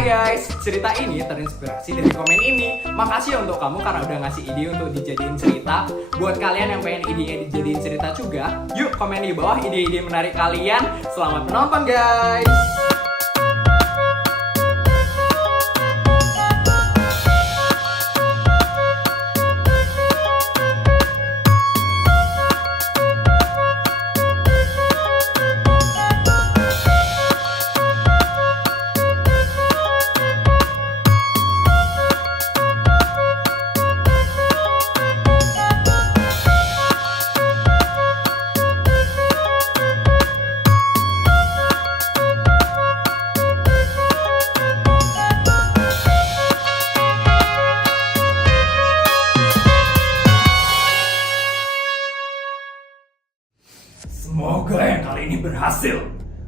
Hai guys, cerita ini terinspirasi dari komen ini. Makasih ya untuk kamu karena udah ngasih ide untuk dijadiin cerita. Buat kalian yang pengen idenya dijadiin cerita juga, yuk komen di bawah ide-ide menarik kalian. Selamat menonton guys. Semoga yang kali ini berhasil.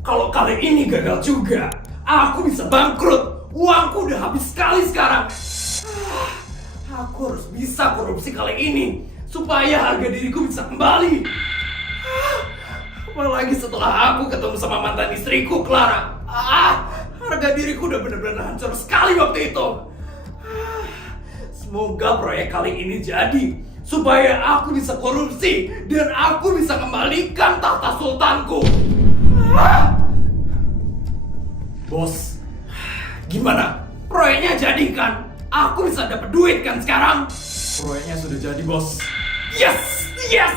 Kalau kali ini gagal juga, aku bisa bangkrut. Uangku udah habis sekali sekarang. Aku harus bisa korupsi kali ini supaya harga diriku bisa kembali. Apalagi setelah aku ketemu sama mantan istriku, Clara. Harga diriku udah benar-benar hancur sekali waktu itu. Semoga proyek kali ini jadi, supaya aku bisa korupsi dan aku bisa kembalikan tahta sultanku. Bos, gimana? Proyeknya jadi kan? Aku bisa dapat duit kan sekarang? Proyeknya sudah jadi bos. Yes!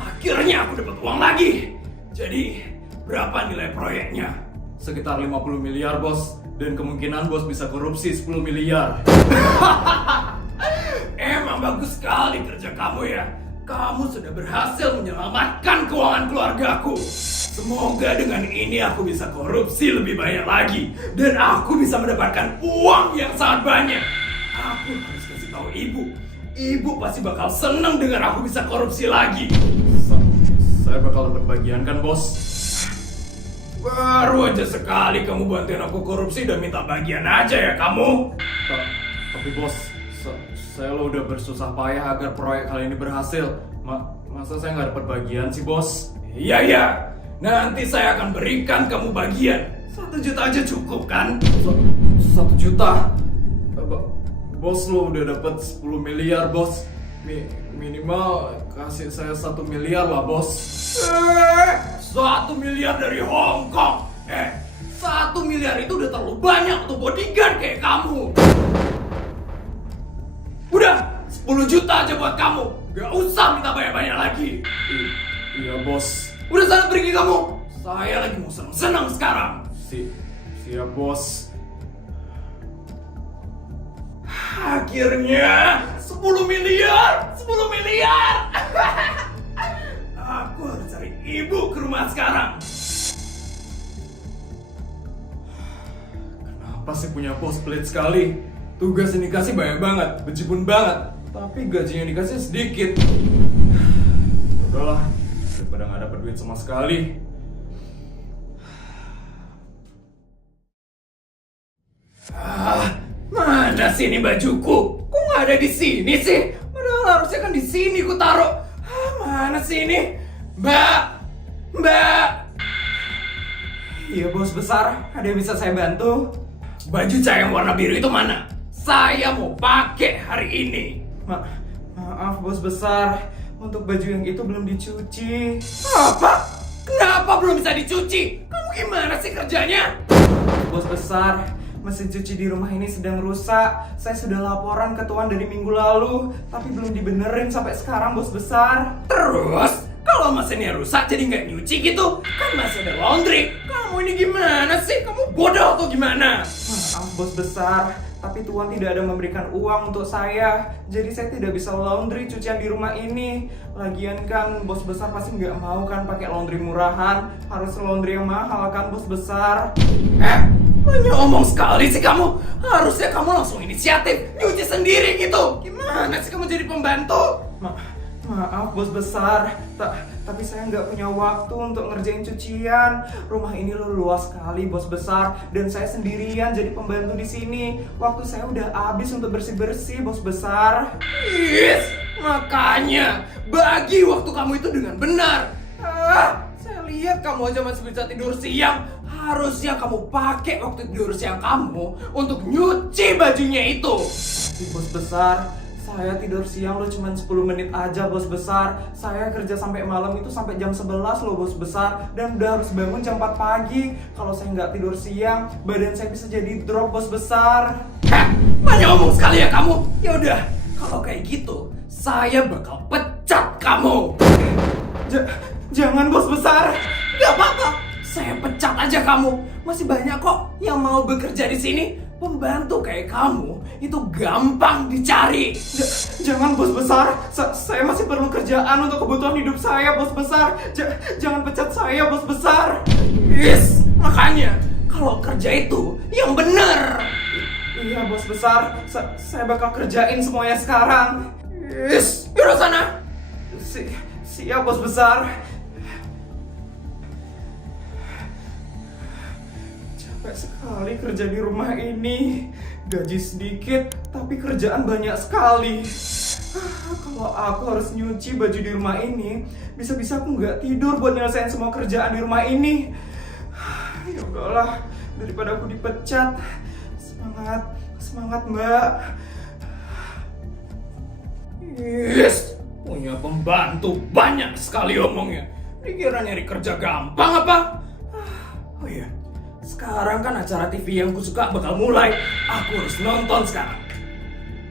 Akhirnya aku dapat uang lagi. Jadi, berapa nilai proyeknya? Sekitar 50 miliar bos. Dan kemungkinan bos bisa korupsi 10 miliar. Emang bagus sekali kerja kamu ya. Kamu sudah berhasil menyelamatkan keuangan keluargaku. Semoga dengan ini aku bisa korupsi lebih banyak lagi. Dan aku bisa mendapatkan uang yang sangat banyak. Aku harus kasih tahu ibu. Ibu pasti bakal seneng dengar aku bisa korupsi lagi. Saya bakal dapat bagian kan bos? Baru aja sekali kamu bantuin aku korupsi dan minta bagian aja ya kamu. Tapi bos, saya lo udah bersusah payah agar proyek kali ini berhasil. Masa saya nggak dapat bagian sih bos? Iya. Nanti saya akan berikan kamu bagian. 1 juta aja cukup kan? 1 juta? Bos lo udah dapat 10 miliar bos. Minimal kasih saya 1 miliar lah bos. 1 miliar dari Hong Kong. 1 miliar itu udah terlalu banyak untuk bodyguard kayak kamu. Udah, 10 juta aja buat kamu. Gak usah minta banyak-banyak lagi. Iya bos. Udah sana pergi kamu. Saya lagi mau senang-senang sekarang. Siap bos. Akhirnya 10 miliar. Aku harus cari ibu ke rumah sekarang. Kenapa sih punya bos pelit sekali? Tugas yang dikasih banyak banget, bejibun banget. Tapi gajinya dikasih sedikit. Udahlah, daripada nggak dapat duit sama sekali. Mana sih ini bajuku? Kok nggak ada di sini sih? Padahal harusnya kan di sini ku taruh. Mana sih ini? Mbak. Iya bos besar, ada yang bisa saya bantu? Baju saya yang warna biru itu mana? Saya mau pakai hari ini. Maaf bos besar, untuk baju yang itu belum dicuci. Apa? Kenapa belum bisa dicuci? Kamu gimana sih kerjanya? Bos besar, mesin cuci di rumah ini sedang rusak. Saya sudah laporan ke tuan dari minggu lalu, tapi belum dibenerin sampai sekarang bos besar. Terus? Kalau mesinnya rusak jadi nggak nyuci gitu? Kan masih ada laundry. Kamu ini gimana sih? Kamu bodoh atau gimana? Maaf bos besar, tapi tuan tidak ada memberikan uang untuk saya. Jadi saya tidak bisa laundry cucian di rumah ini. Lagian kan bos besar pasti nggak mau kan pakai laundry murahan. Harus laundry yang mahal kan bos besar. Banyak omong sekali sih kamu. Harusnya kamu langsung inisiatif nyuci sendiri gitu. Gimana sih kamu jadi pembantu? Maaf bos besar, tapi saya nggak punya waktu untuk ngerjain cucian. Rumah ini luas sekali bos besar, dan saya sendirian jadi pembantu di sini. Waktu saya udah habis untuk bersih-bersih bos besar. Yes, makanya bagi waktu kamu itu dengan benar. Saya lihat kamu aja masih bisa tidur siang. Harusnya kamu pakai waktu tidur siang kamu untuk nyuci bajunya itu. Tapi bos besar, saya tidur siang lo cuma 10 menit aja bos besar. Saya kerja sampai malam itu sampai jam 11 loh bos besar. Dan udah harus bangun jam 4 pagi. Kalau saya nggak tidur siang, badan saya bisa jadi drop bos besar. Hah, banyak ngomong sekali ya kamu. Ya udah, kalau kayak gitu, saya bakal pecat kamu. Jangan bos besar. Gak apa-apa, saya pecat aja kamu. Masih banyak kok yang mau bekerja di sini. Pembantu kayak kamu itu gampang dicari. Jangan bos besar. Saya masih perlu kerjaan untuk kebutuhan hidup saya bos besar. Jangan pecat saya bos besar. Yes, makanya kalau kerja itu yang bener. Iya bos besar. Saya bakal kerjain semuanya sekarang. Yes, yaudah sana. Siap bos besar. Capek sekali kerja di rumah ini. Gaji sedikit, tapi kerjaan banyak sekali. Kalau aku harus nyuci baju di rumah ini, bisa-bisa aku nggak tidur buat nyelesain semua kerjaan di rumah ini. Ya udahlah, daripada aku dipecat. Semangat mbak. Yes, punya pembantu banyak sekali omongnya. Dikira nyari kerja gampang apa? Oh iya, sekarang kan acara TV yang kusuka bakal mulai. Aku harus nonton sekarang.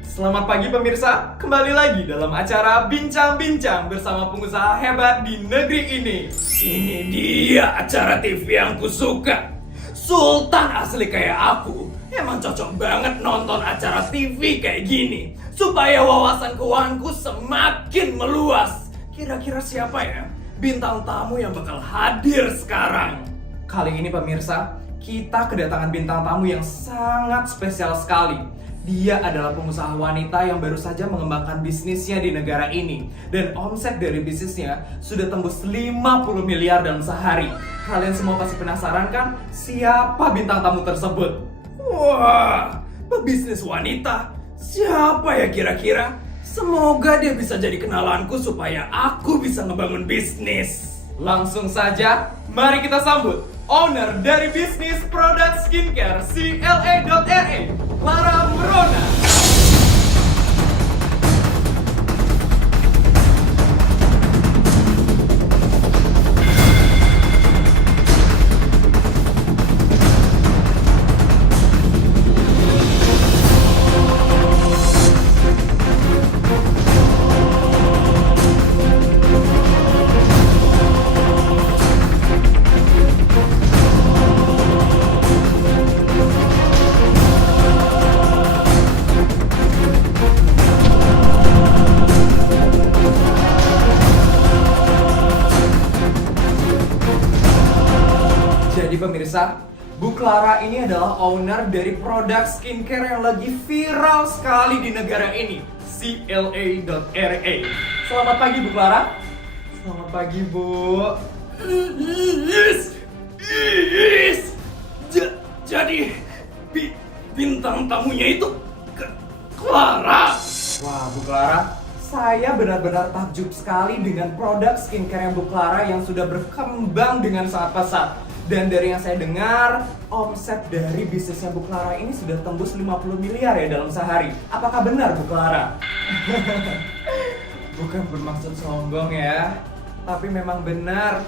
Selamat pagi pemirsa, kembali lagi dalam acara Bincang-Bincang bersama pengusaha hebat di negeri ini. Ini dia acara TV yang kusuka. Sultan asli kayak aku emang cocok banget nonton acara TV kayak gini, supaya wawasan keuanganku semakin meluas. Kira-kira siapa ya bintang tamu yang bakal hadir sekarang? Kali ini pemirsa, kita kedatangan bintang tamu yang sangat spesial sekali. Dia adalah pengusaha wanita yang baru saja mengembangkan bisnisnya di negara ini. Dan omset dari bisnisnya sudah tembus 50 miliar dalam sehari. Kalian semua pasti penasaran kan? Siapa bintang tamu tersebut? Wah, pebisnis wanita. Siapa ya kira-kira? Semoga dia bisa jadi kenalanku supaya aku bisa ngebangun bisnis. Langsung saja, mari kita sambut owner dari bisnis produk skincare CLA.RA, Clara Merona. Jadi pemirsa, Bu Clara ini adalah owner dari produk skincare yang lagi viral sekali di negara ini, CLA.RA. Selamat pagi Bu Clara. Selamat pagi Bu. Yes. Jadi bintang tamunya itu Clara. Wah Bu Clara, saya benar-benar takjub sekali dengan produk skincare Bu Clara yang sudah berkembang dengan sangat pesat. Dan dari yang saya dengar, omset dari bisnisnya Bu Clara ini sudah tembus 50 miliar ya dalam sehari. Apakah benar Bu Clara? Bukan bermaksud sombong ya, tapi memang benar.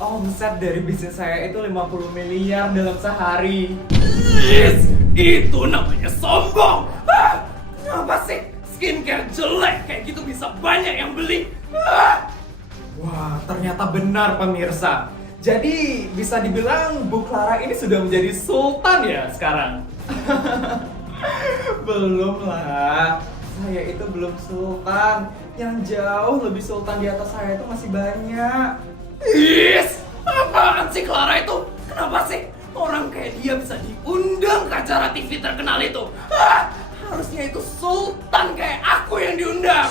Omset dari bisnis saya itu 50 miliar dalam sehari. Yes, itu namanya sombong. Kenapa sih skincare jelek kayak gitu bisa banyak yang beli? Wah, ternyata benar pemirsa. Jadi bisa dibilang Bu Clara ini sudah menjadi sultan ya sekarang? Belum lah, saya itu belum sultan. Yang jauh lebih sultan di atas saya itu masih banyak. Yes, apaan sih Clara itu? Kenapa sih orang kayak dia bisa diundang ke acara TV terkenal itu? Harusnya itu sultan kayak aku yang diundang.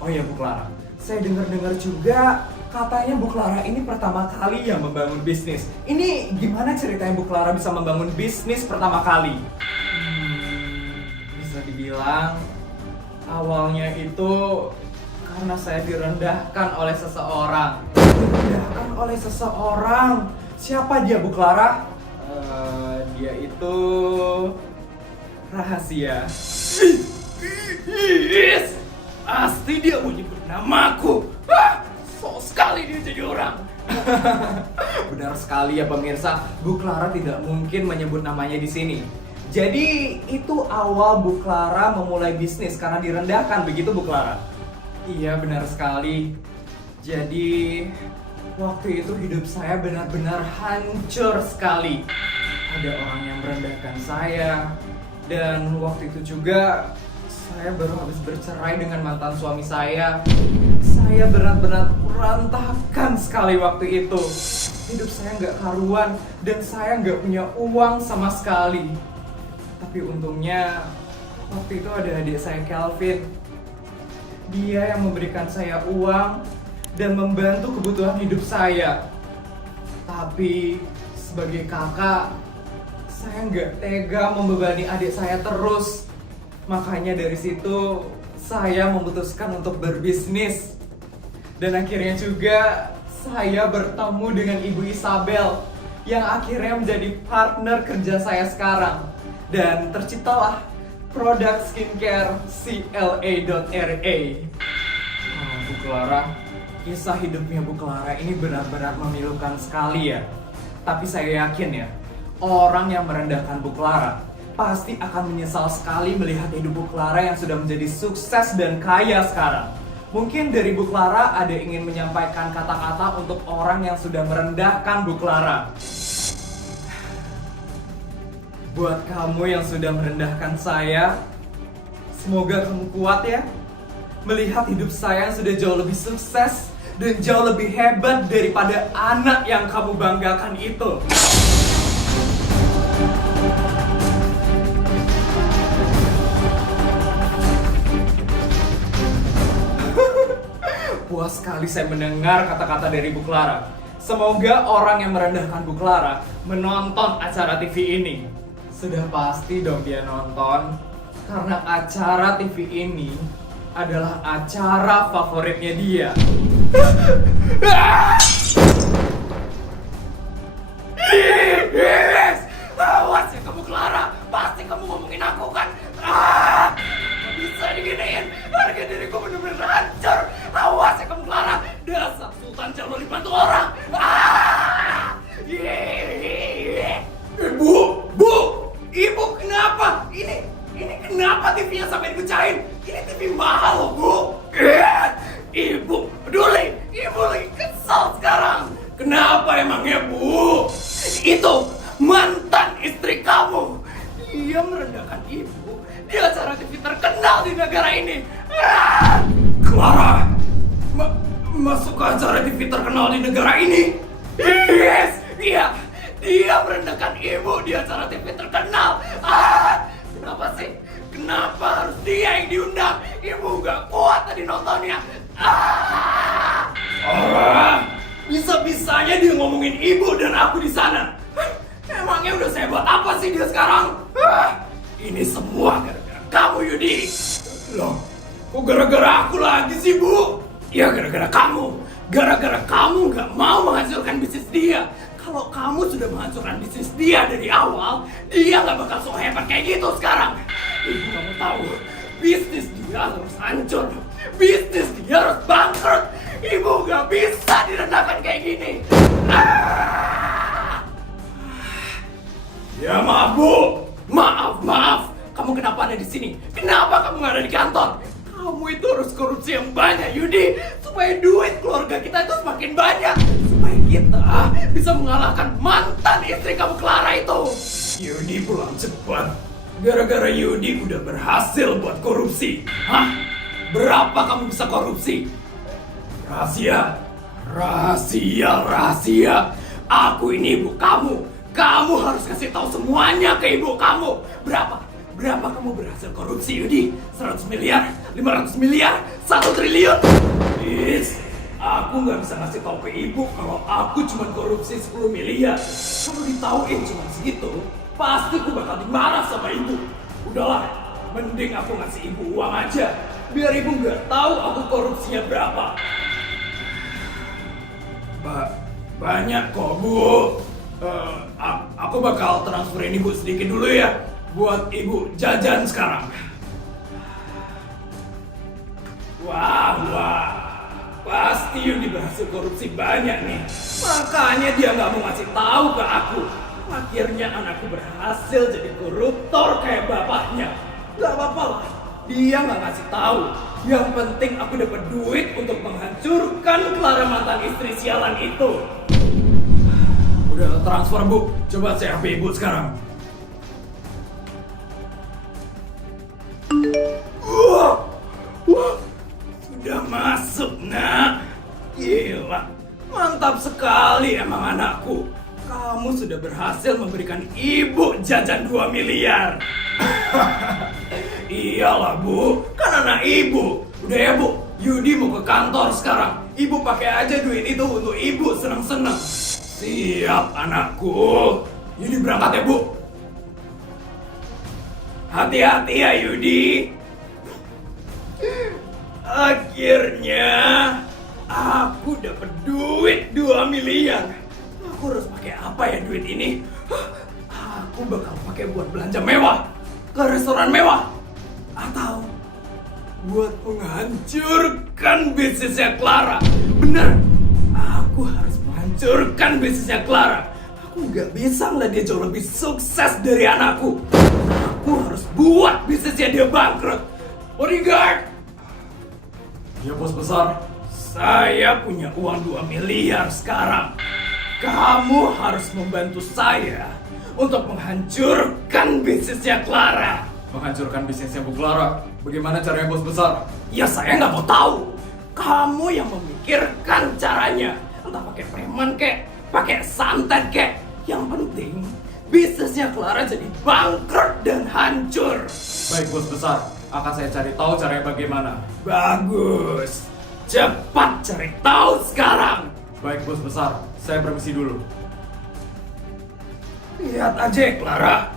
Oh iya Bu Clara, saya dengar-dengar juga katanya Bu Clara ini pertama kali yang membangun bisnis. Ini gimana ceritanya Bu Clara bisa membangun bisnis pertama kali? Bisa dibilang awalnya itu karena saya direndahkan oleh seseorang. Direndahkan oleh seseorang? Siapa dia, Bu Clara? Dia itu rahasia. Yes, pasti dia mau nyebut namaku. Sok sekali dia jadi orang. Benar sekali ya pemirsa, Bu Clara tidak mungkin menyebut namanya di sini. Jadi itu awal Bu Clara memulai bisnis karena direndahkan, begitu Bu Clara? Iya, benar sekali. Jadi waktu itu hidup saya benar-benar hancur sekali. Ada orang yang merendahkan saya. Dan waktu itu juga saya baru habis bercerai dengan mantan suami saya. Saya benar-benar berantakan sekali waktu itu. Hidup saya nggak karuan dan saya nggak punya uang sama sekali. Tapi untungnya waktu itu ada adik saya Kelvin. Dia yang memberikan saya uang dan membantu kebutuhan hidup saya. Tapi sebagai kakak, saya nggak tega membebani adik saya terus. Makanya dari situ saya memutuskan untuk berbisnis. Dan akhirnya juga saya bertemu dengan Ibu Isabel yang akhirnya menjadi partner kerja saya sekarang. Dan terciptalah produk skincare CLA.RA. Bu Clara, kisah hidupnya Bu Clara ini benar-benar memilukan sekali ya. Tapi saya yakin ya, orang yang merendahkan Bu Clara pasti akan menyesal sekali melihat hidup Bu Clara yang sudah menjadi sukses dan kaya sekarang. Mungkin dari Bu Clara ada ingin menyampaikan kata-kata untuk orang yang sudah merendahkan Bu Clara. Buat kamu yang sudah merendahkan saya, semoga kamu kuat ya. Melihat hidup saya yang sudah jauh lebih sukses dan jauh lebih hebat daripada anak yang kamu banggakan itu. Puas sekali saya mendengar kata-kata dari Bu Clara. Semoga orang yang merendahkan Bu Clara menonton acara TV ini. Sudah pasti dong dia nonton, karena acara TV ini adalah acara favoritnya dia. Yes! Awas ya kamu Clara, pasti kamu ngomongin aku kan? Gak bisa diginiin, harga diriku bener-bener hancur. Awas ya kamu Clara, dasar Sultan calon dibantu orang. Ibu kenapa? Ini kenapa TV-nya sampai dipecahin? Ini TV mahal loh Bu. Ibu peduli, ibu lagi kesal sekarang. Kenapa emangnya Bu? Itu mantan istri kamu. Dia merendahkan ibu di acara TV terkenal di negara ini. Clara, masuk ke acara TV terkenal di negara ini? Yes, iya. Dia merendahkan ibu di acara TV terkenal. Kenapa sih? Kenapa harus dia yang diundang? Ibu gak kuat tadi nontonnya. Bisa-bisanya dia ngomongin ibu dan aku di sana. Emangnya udah saya buat apa sih dia sekarang? Ini semua gara-gara kamu, Yudi. Loh, kok gara-gara aku lagi sih, Bu? Ya gara-gara kamu. Gara-gara kamu gak mau menghancurkan bisnis dia. Kalau kamu sudah menghancurkan bisnis dia dari awal, dia gak bakal so hebat kayak gitu sekarang. Ibu kamu tahu, bisnis dia harus hancur. Bisnis dia harus bangkrut. Ibu gak bisa direndahkan kayak gini. Ya maaf Bu, maaf. Kamu kenapa ada di sini? Kenapa kamu gak ada di kantor? Kamu itu harus korupsi yang banyak, Yudi, supaya duit keluarga kita itu semakin banyak, supaya kita bisa mengalahkan mantan istri kamu Clara itu. Yudi pulang cepat. Gara-gara Yudi udah berhasil buat korupsi. Hah? Berapa kamu bisa korupsi? Rahasia. Aku ini ibu kamu. Kamu harus kasih tahu semuanya ke ibu kamu. Berapa kamu berhasil korupsi, Yudi? 100 miliar? 500 miliar? 1 triliun? Please, aku nggak bisa ngasih tahu ke ibu kalau aku cuma korupsi 10 miliar. Kalau ditauin cuma segitu, pasti aku bakal dimarah sama ibu. Udahlah, mending aku ngasih ibu uang aja, biar ibu nggak tahu aku korupsinya berapa. Banyak kok, Bu. Aku bakal transferin ibu sedikit dulu ya, buat ibu jajan sekarang. Wah, pasti Yudi berhasil korupsi banyak nih. Makanya dia nggak mau ngasih tahu ke aku. Akhirnya anakku berhasil jadi koruptor kayak bapaknya. Gak apa-apa lah, dia nggak ngasih tahu. Yang penting aku dapat duit untuk menghancurkan Clara mantan istri sialan itu. Udah transfer bu, coba saya HP ibu sekarang. Wah, sudah masuk nak. Gila, mantap sekali emang anakku. Kamu sudah berhasil memberikan ibu jajan 2 miliar. Iyalah bu, kan anak ibu. Udah ya bu, Yudi mau ke kantor sekarang. Ibu pakai aja duit itu untuk ibu seneng-seneng. Siap anakku. Yudi berangkat ya bu. Hati-hati ya Yudi. Akhirnya aku dapat duit 2 miliar. Aku harus pakai apa ya duit ini? Aku bakal pakai buat belanja mewah, ke restoran mewah, atau buat menghancurkan bisnisnya Clara. Bener, aku harus menghancurkan bisnisnya Clara. Aku nggak bisa ngeliat dia jauh lebih sukses dari anakku. Aku harus buat bisnisnya dia bangkrut. Bodyguard! Ya bos besar, saya punya uang 2 miliar sekarang. Kamu harus membantu saya untuk menghancurkan bisnisnya Clara. Menghancurkan bisnisnya Bu Clara? Bagaimana caranya bos besar? Ya saya nggak mau tahu. Kamu yang memikirkan caranya. Entah pakai preman kek, pakai santet kek. Yang penting bisnisnya Clara jadi bangkrut dan hancur. Baik bos besar, akan saya cari tahu caranya bagaimana. Bagus. Cepat cari tahu sekarang. Baik bos besar, saya permisi dulu. Lihat aja Clara.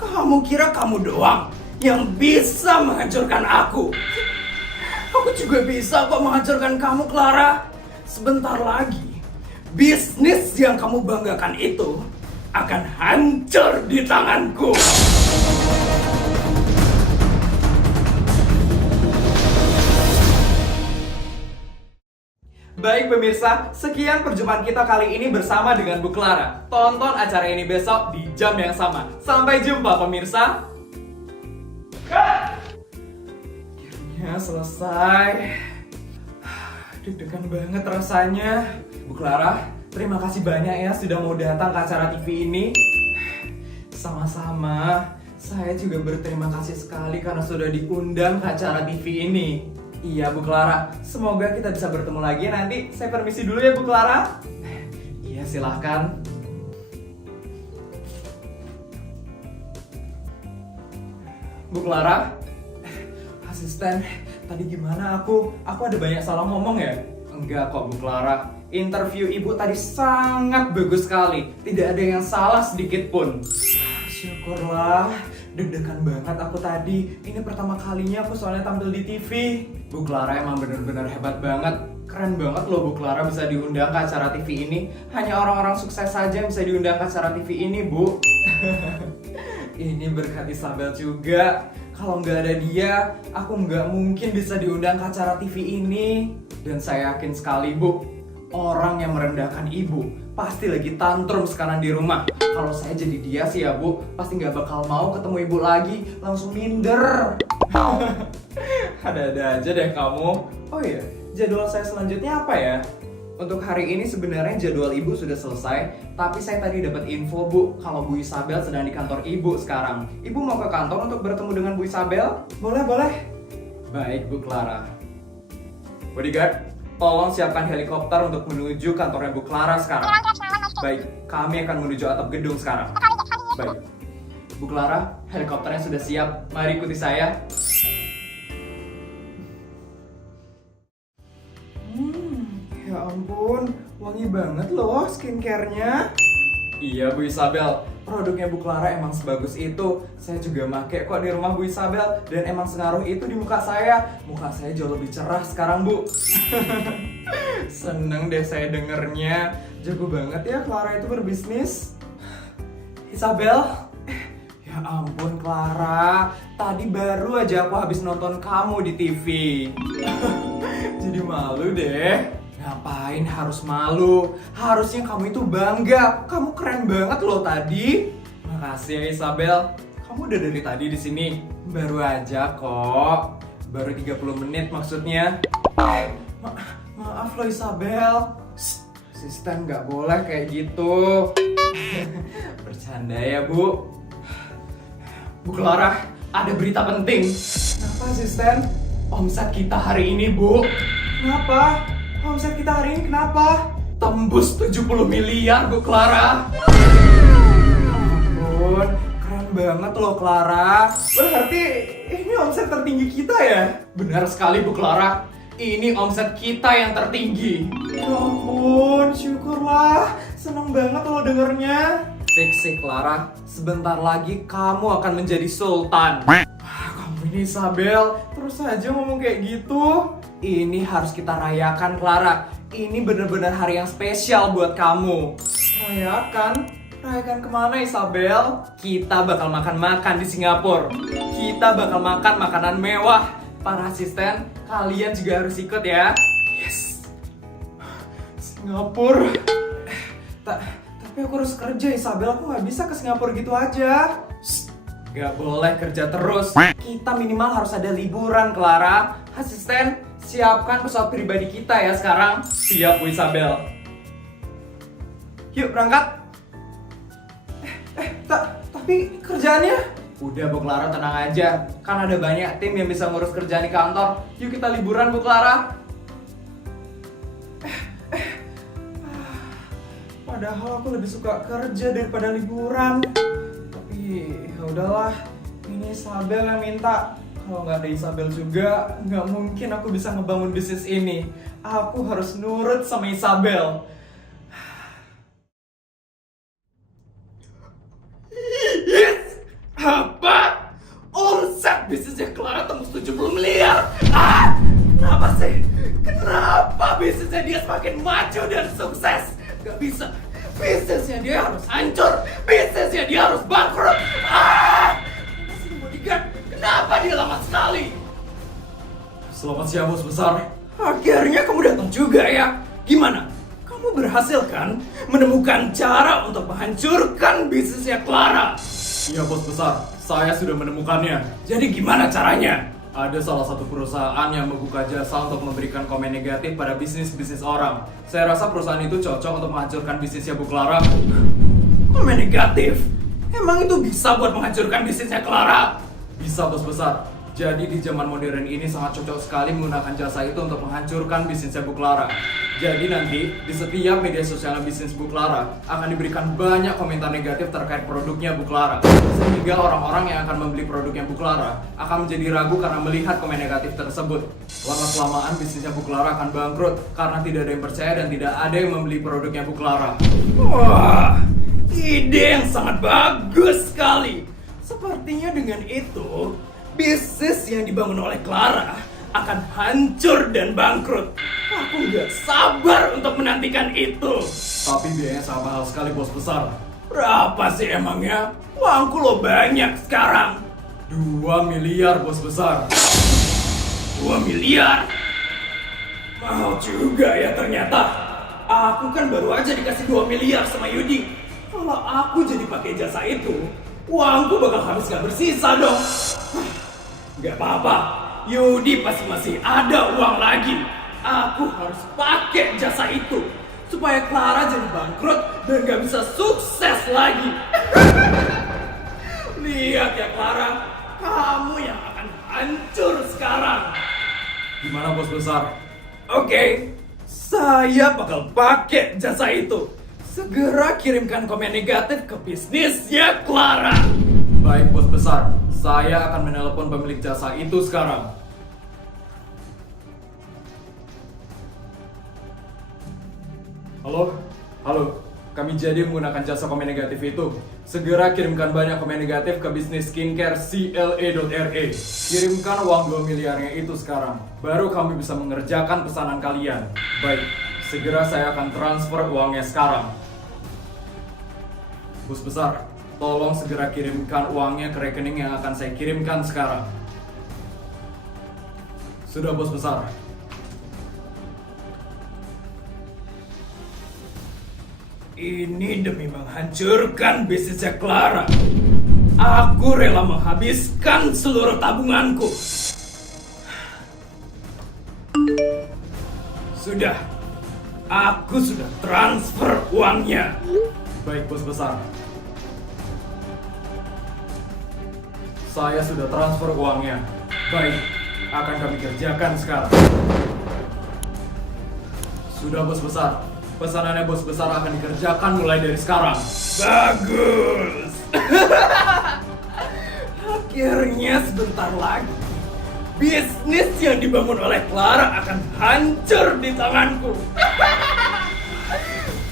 Kamu kira kamu doang yang bisa menghancurkan aku? Aku juga bisa kok menghancurkan kamu Clara. Sebentar lagi, bisnis yang kamu banggakan itu akan hancur di tanganku. Baik pemirsa, sekian perjumpaan kita kali ini bersama dengan Bu Clara. Tonton acara ini besok di jam yang sama. Sampai jumpa pemirsa. Akhirnya selesai. Deg-degan banget rasanya. Bu Clara, terima kasih banyak ya sudah mau datang ke acara TV ini. Sama-sama. Saya juga berterima kasih sekali karena sudah diundang ke acara TV ini. Iya Bu Clara, semoga kita bisa bertemu lagi nanti. Saya permisi dulu ya Bu Clara. Iya silahkan. Bu Clara, asisten, tadi gimana aku? Aku ada banyak salah ngomong ya? Enggak kok Bu Clara, interview ibu tadi sangat bagus sekali. Tidak ada yang salah sedikit pun. Syukurlah, deg-degan banget aku tadi. Ini pertama kalinya aku soalnya tampil di TV. Bu Clara emang bener-bener hebat banget. Keren banget loh Bu Clara bisa diundang ke acara TV ini. Hanya orang-orang sukses saja yang bisa diundang ke acara TV ini Bu. Ini berkat Isabel juga. Kalau nggak ada dia, aku nggak mungkin bisa diundang ke acara TV ini. Dan saya yakin sekali Bu, orang yang merendahkan ibu pasti lagi tantrum sekarang di rumah. Kalau saya jadi dia sih ya Bu, pasti nggak bakal mau ketemu ibu lagi, langsung minder. Ada-ada aja deh kamu. Oh iya, jadwal saya selanjutnya apa ya? Untuk hari ini sebenarnya jadwal ibu sudah selesai, tapi saya tadi dapat info Bu, kalau Bu Isabel sedang di kantor ibu sekarang. Ibu mau ke kantor untuk bertemu dengan Bu Isabel? Boleh, boleh. Baik Bu Clara. Bodyguard, tolong siapkan helikopter untuk menuju kantornya Bu Clara sekarang. Baik, kami akan menuju atap gedung sekarang. Baik. Bu Clara, helikopternya sudah siap. Mari ikuti saya. Ya ampun, wangi banget loh skincare-nya. Iya Bu Isabel, produknya Bu Clara emang sebagus itu. Saya juga make kok di rumah Bu Isabel. Dan emang sengaruh itu di muka saya. Muka saya jauh lebih cerah sekarang Bu. Seneng deh saya dengernya. Jago banget ya Clara itu berbisnis. Isabel, ya ampun Clara, tadi baru aja aku habis nonton kamu di TV. Jadi malu deh. Ngapain harus malu? Harusnya kamu itu bangga. Kamu keren banget loh tadi. Makasih ya Isabel. Kamu udah dari tadi di sini. Baru aja kok. Baru 30 menit maksudnya. Maaf loh Isabel. Asisten nggak boleh kayak gitu. Bercanda ya Bu. Bu Clara, ada berita penting. Kenapa asisten? Omset kita hari ini Bu. Kenapa? Omset kita hari ini kenapa? Tembus 70 miliar Bu Clara. Ampun, keren banget loh Clara. Berarti ini omset tertinggi kita ya? Benar sekali Bu Clara. Ini omset kita yang tertinggi. Ya ampun, syukurlah. Seneng banget lo dengernya. Fix sih Clara, sebentar lagi kamu akan menjadi sultan. Kamu ini Isabel, terus aja ngomong kayak gitu. Ini harus kita rayakan Clara. Ini bener-bener hari yang spesial buat kamu. Rayakan? Rayakan kemana Isabel? Kita bakal makan-makan di Singapura. Kita bakal makan makanan mewah. Para asisten, kalian juga harus ikut ya. Yes. Singapura. Tapi aku harus kerja Isabel, aku nggak bisa ke Singapura gitu aja. Gak boleh kerja terus. Kita minimal harus ada liburan Clara. Asisten, siapkan pesawat pribadi kita ya sekarang. Siap Bu Isabel. Yuk berangkat. Tapi kerjaannya? Udah Bu Clara tenang aja. Kan ada banyak tim yang bisa ngurus kerjaan di kantor. Yuk kita liburan Bu Clara. Padahal aku lebih suka kerja daripada liburan. Tapi ya udahlah. Ini Isabel yang minta. Kalau nggak ada Isabel juga, nggak mungkin aku bisa ngebangun bisnis ini. Aku harus nurut sama Isabel. Yes! Apa? Omset bisnisnya Clara tembus 70 miliar. Kenapa sih? Kenapa bisnisnya dia semakin maju dan sukses? Gak bisa. Bisnisnya dia harus hancur. Bisnisnya dia harus bangkrut. Masih bodyguard. Kenapa dia lama sekali? Selamat siang Bos Besar. Akhirnya kamu datang juga ya. Gimana? Kamu berhasil kan menemukan cara untuk menghancurkan bisnisnya Clara? Iya Bos Besar, saya sudah menemukannya. Jadi gimana caranya? Ada salah satu perusahaan yang membuka jasa untuk memberikan komen negatif pada bisnis-bisnis orang. Saya rasa perusahaan itu cocok untuk menghancurkan bisnisnya Bu Clara. Komen negatif? Emang itu bisa buat menghancurkan bisnisnya Clara? Bisa Bos Besar. Jadi di zaman modern ini sangat cocok sekali menggunakan jasa itu untuk menghancurkan bisnisnya Bu Clara. Jadi nanti di setiap media sosial bisnis Bu Clara akan diberikan banyak komentar negatif terkait produknya Bu Clara. Sehingga orang-orang yang akan membeli produknya Bu Clara akan menjadi ragu karena melihat komen negatif tersebut. Lama-kelamaan bisnisnya Bu Clara akan bangkrut karena tidak ada yang percaya dan tidak ada yang membeli produknya Bu Clara. Wah, ide yang sangat bagus sekali. Sepertinya dengan itu, bisnis yang dibangun oleh Clara akan hancur dan bangkrut. Aku nggak sabar untuk menantikan itu. Tapi biayanya sangat mahal sekali Bos Besar. Berapa sih emangnya? Uangku lo banyak sekarang. 2 miliar Bos Besar. 2 miliar? Mahal juga ya ternyata. Aku kan baru aja dikasih 2 miliar sama Yudi. Kalau aku jadi pakai jasa itu, uangku bakal habis gak bersisa dong. Gak apa-apa, Yudi pasti masih ada uang lagi. Aku harus pakai jasa itu supaya Clara jadi bangkrut dan gak bisa sukses lagi. Lihat ya Clara, kamu yang akan hancur sekarang. Gimana Bos Besar? Oke, saya bakal pakai jasa itu. Segera kirimkan komen negatif ke bisnisnya Clara. Baik Bos Besar, saya akan menelepon pemilik jasa itu sekarang. Halo? Halo, kami jadi menggunakan jasa komen negatif itu. Segera kirimkan banyak komen negatif ke bisnis skincare CLA.RE. Kirimkan uang 2 miliarnya itu sekarang. Baru kami bisa mengerjakan pesanan kalian. Baik, Segera saya akan transfer uangnya sekarang. Bos besar, tolong segera kirimkan uangnya ke rekening yang akan saya kirimkan sekarang. Sudah, bos besar. Ini demi menghancurkan bisnisnya Clara. Aku rela menghabiskan seluruh tabunganku. Sudah. Aku sudah transfer uangnya. Baik, bos besar. Saya sudah transfer uangnya. Baik, akan kami kerjakan sekarang. Sudah, bos besar. Pesanannya bos besar akan dikerjakan mulai dari sekarang. Bagus. Akhirnya sebentar lagi bisnis yang dibangun oleh Clara akan hancur di tanganku.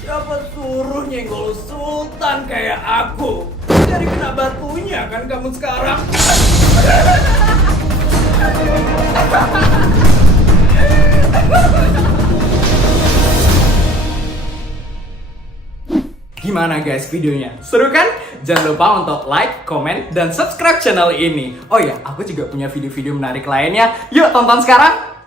Siapa suruh nyenggol sultan kayak aku? Jadi kena batunya kan kamu sekarang. Gimana guys videonya? Seru kan? Jangan lupa untuk like, comment, dan subscribe channel ini. Oh ya, aku juga punya video-video menarik lainnya. Yuk tonton sekarang!